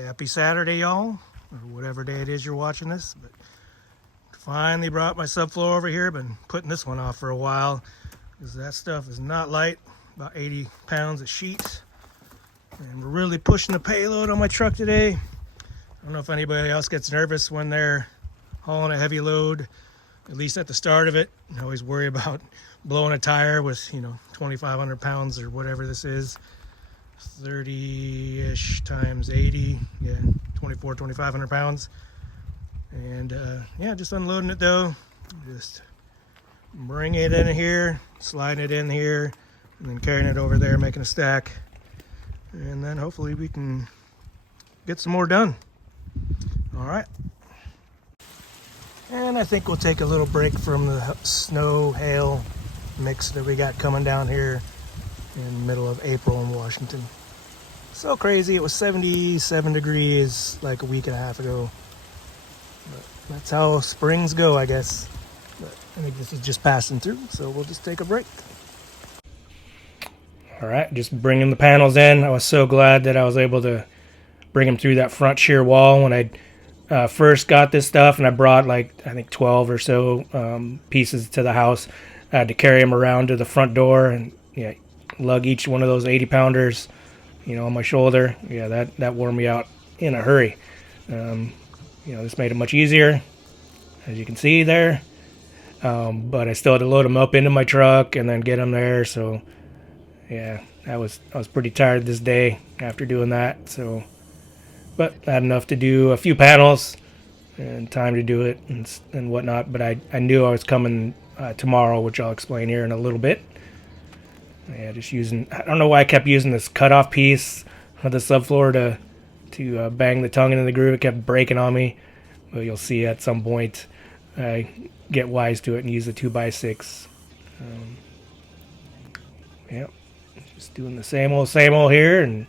Happy Saturday, y'all, or whatever day it is you're watching this. But finally brought my subfloor over here. Been putting this one off for a while because that stuff is not light, about 80 pounds a sheet. And we're really pushing the payload on my truck today. I don't know if anybody else gets nervous when they're hauling a heavy load, at least at the start of it. I always worry about blowing a tire with, 2,500 pounds or whatever this is. 30-ish times 80, 2,500 pounds. And just unloading it though. Just bring it in here, sliding it in here, and then carrying it over there, making a stack. And then hopefully we can get some more done. All right. And I think we'll take a little break from the snow, hail mix that we got coming down here in the middle of April in Washington. So crazy. It was 77 degrees like a week and a half ago. But that's how springs go, I guess. But I think this is just passing through, so we'll just take a break. All right, just bringing the panels in. I was so glad that I was able to bring them through that front shear wall when I first got this stuff, and I brought I think 12 or so pieces to the house. I had to carry them around to the front door and lug each one of those 80-pounders, on my shoulder. Yeah, that wore me out in a hurry. This made it much easier, as you can see there. But I still had to load them up into my truck and then get them there. So yeah, I was pretty tired this day after doing that. So, but I had enough to do a few panels and time to do it and whatnot. But I knew I was coming tomorrow, which I'll explain here in a little bit. Yeah, just using, I don't know why I kept using this cutoff piece of the subfloor to bang the tongue into the groove. It kept breaking on me, but you'll see at some point I get wise to it and use the 2x6. Just doing the same old here, and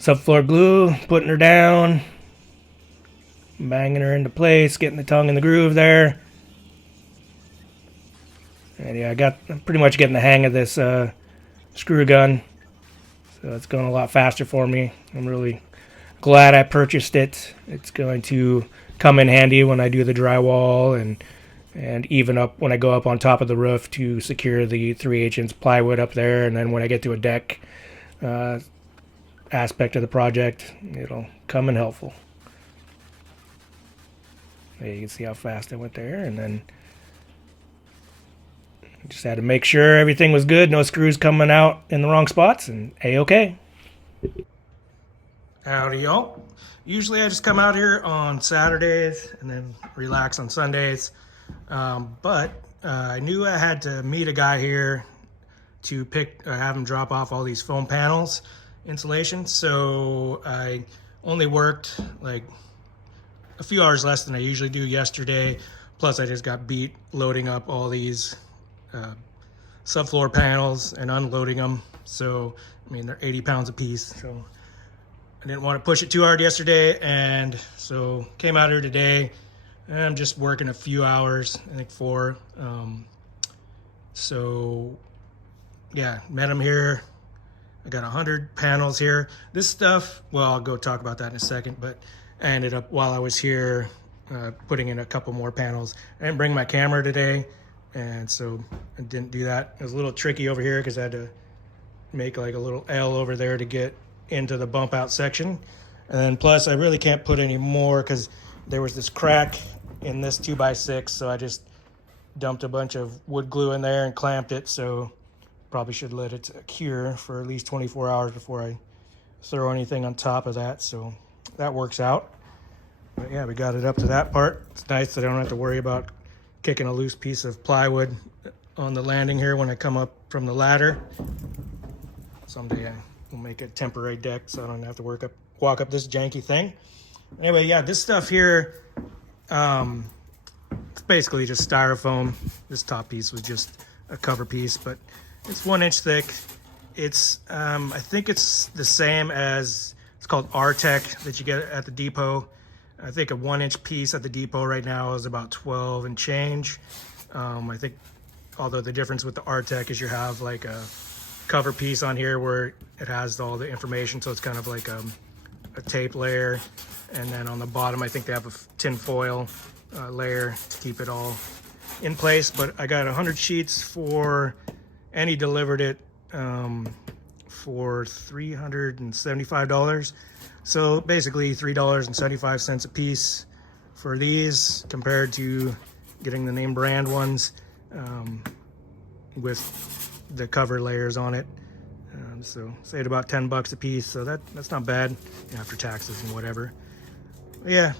subfloor glue, putting her down, banging her into place, getting the tongue in the groove there. And I'm pretty much getting the hang of this screw gun, so it's going a lot faster for me. I'm really glad I purchased it. It's going to come in handy when I do the drywall and even up when I go up on top of the roof to secure the 3/8" plywood up there. And then when I get to a deck aspect of the project, it'll come in helpful. There you can see how fast I went there, and then just had to make sure everything was good, no screws coming out in the wrong spots, and A-okay. Howdy, y'all. Usually I just come out here on Saturdays and then relax on Sundays. But I knew I had to meet a guy here to have him drop off all these foam panels insulation. So I only worked like a few hours less than I usually do yesterday. Plus I just got beat loading up all these subfloor panels and unloading them. So, they're 80 pounds a piece. So I didn't want to push it too hard yesterday. And so came out here today. I'm just working a few hours, I think 4. So yeah, met him here. I got 100 panels here. This stuff, well, I'll go talk about that in a second, but I ended up, while I was here, putting in a couple more panels. I didn't bring my camera today, and so I didn't do that. It was a little tricky over here because I had to make like a little L over there to get into the bump out section. And then plus I really can't put any more because there was this crack in this 2x6, so I just dumped a bunch of wood glue in there and clamped it. So probably should let it cure for at least 24 hours before I throw anything on top of that. So that works out. But yeah, we got it up to that part. It's nice that I don't have to worry about kicking a loose piece of plywood on the landing here when I come up from the ladder. Someday I will make a temporary deck so I don't have to walk up this janky thing. Anyway, yeah, this stuff here, it's basically just styrofoam. This top piece was just a cover piece, but it's 1 inch thick. It's, I think it's the same as, it's called R-Tech that you get at the depot. I think a 1 inch piece at the depot right now is about 12 and change. I think, although the difference with the R-Tech is you have like a cover piece on here where it has all the information, so it's kind of like a tape layer, and then on the bottom I think they have a tin foil layer to keep it all in place. But I got 100 sheets for, and he delivered it for $375. So basically $3.75 a piece for these, compared to getting the name brand ones with the cover layers on it. So say it about 10 bucks a piece. So that's not bad after taxes and whatever. But yeah,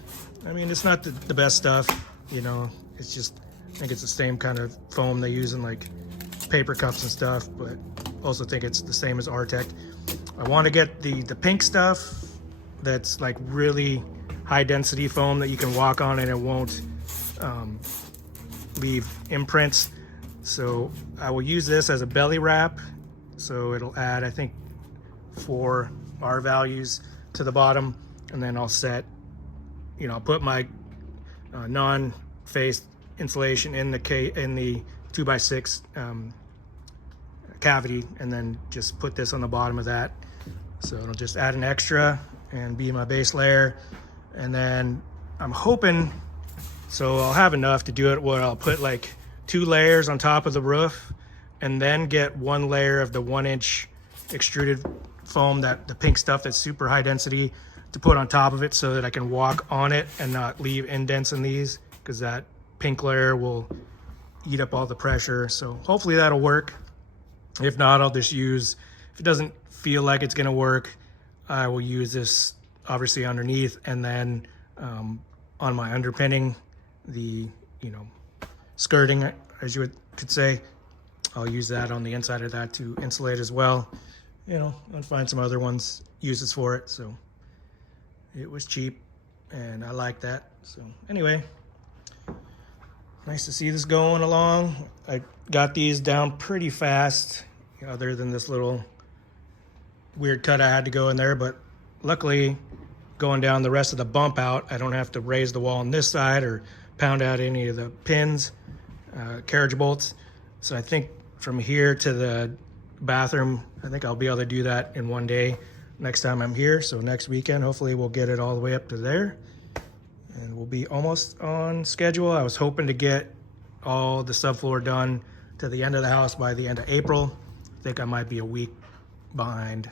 I mean, it's not the best stuff, you know. It's just, I think it's the same kind of foam they use in like paper cups and stuff, but also think it's the same as Artec. I want to get the pink stuff that's like really high density foam that you can walk on and it won't leave imprints. So I will use this as a belly wrap. So it'll add, I think, 4 R values to the bottom, and then I'll set, you know, I'll put my non-face insulation in the 2x6 cavity, and then just put this on the bottom of that. So it'll just add an extra and be my base layer. And then I'm hoping, so I'll have enough to do it where I'll put like 2 layers on top of the roof, and then get 1 layer of the 1-inch extruded foam, that the pink stuff that's super high density, to put on top of it, so that I can walk on it and not leave indents in these, because that pink layer will eat up all the pressure. So hopefully that'll work. If not, I'll just use, if it doesn't feel like it's gonna work, I will use this obviously underneath, and then on my underpinning, the, you know, skirting, as you could say, I'll use that on the inside of that to insulate as well. You know, I'll find some other ones, uses for it. So it was cheap and I like that. So anyway, nice to see this going along. I got these down pretty fast, other than this little weird cut I had to go in there. But luckily, going down the rest of the bump out, I don't have to raise the wall on this side or pound out any of the pins, carriage bolts. So I think from here to the bathroom, I think I'll be able to do that in one day next time I'm here. So next weekend, hopefully we'll get it all the way up to there, and we'll be almost on schedule. I was hoping to get all the subfloor done to the end of the house by the end of April. I think I might be a week behind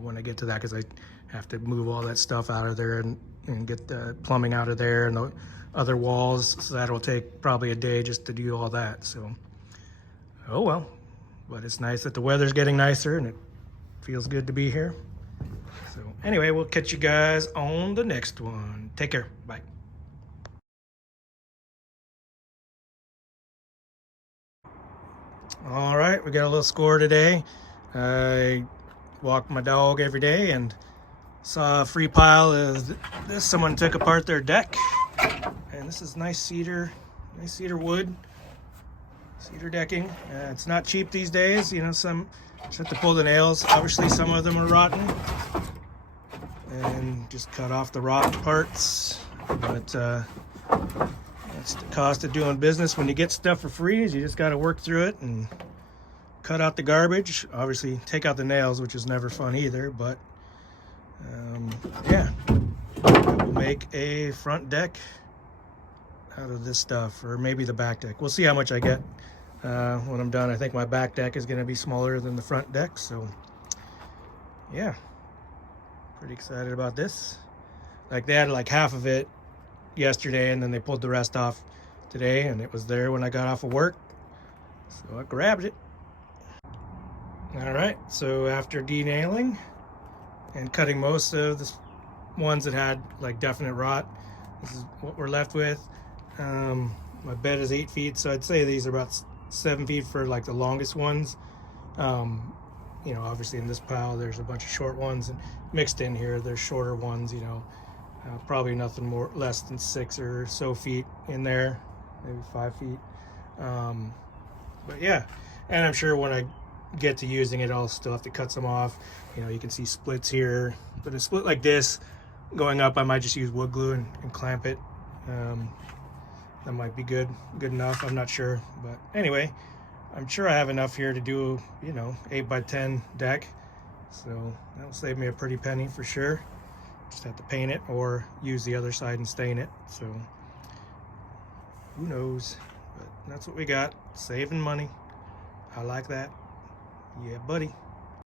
when I get to that, because I have to move all that stuff out of there and get the plumbing out of there and the other walls. So that'll take probably a day just to do all that. So, oh well. But it's nice that the weather's getting nicer and it feels good to be here. So anyway, we'll catch you guys on the next one. Take care. Bye. All right, we got a little score today. I walk my dog every day and saw a free pile of this. Someone took apart their deck, and this is nice cedar wood. Cedar decking. It's not cheap these days, you know. Some just have to pull the nails. Obviously some of them are rotten, and just cut off the rotten parts. But that's the cost of doing business when you get stuff for free, is you just got to work through it and cut out the garbage. Obviously take out the nails, which is never fun either, but yeah, we'll make a front deck out of this stuff, or maybe the back deck. We'll see how much I get when I'm done. I think my back deck is going to be smaller than the front deck, so yeah, pretty excited about this. Like, they had like half of it yesterday, and then they pulled the rest off today, and it was there when I got off of work, so I grabbed it. All right, so after denailing and cutting most of the ones that had like definite rot, this is what we're left with. My bed is 8 feet, so I'd say these are about 7 feet for like the longest ones. You know, obviously in this pile there's a bunch of short ones, and mixed in here there's shorter ones, you know, probably nothing more less than 6 or so feet in there, maybe 5 feet. But yeah, and I'm sure when I get to using it, I'll still have to cut some off. You know, you can see splits here, but a split like this going up, I might just use wood glue and clamp it. That might be good enough, I'm not sure. But anyway, I'm sure I have enough here to do, you know, 8x10 deck, so that'll save me a pretty penny for sure. Just have to paint it or use the other side and stain it. So who knows? But that's what we got. Saving money. I like that. Yeah, buddy.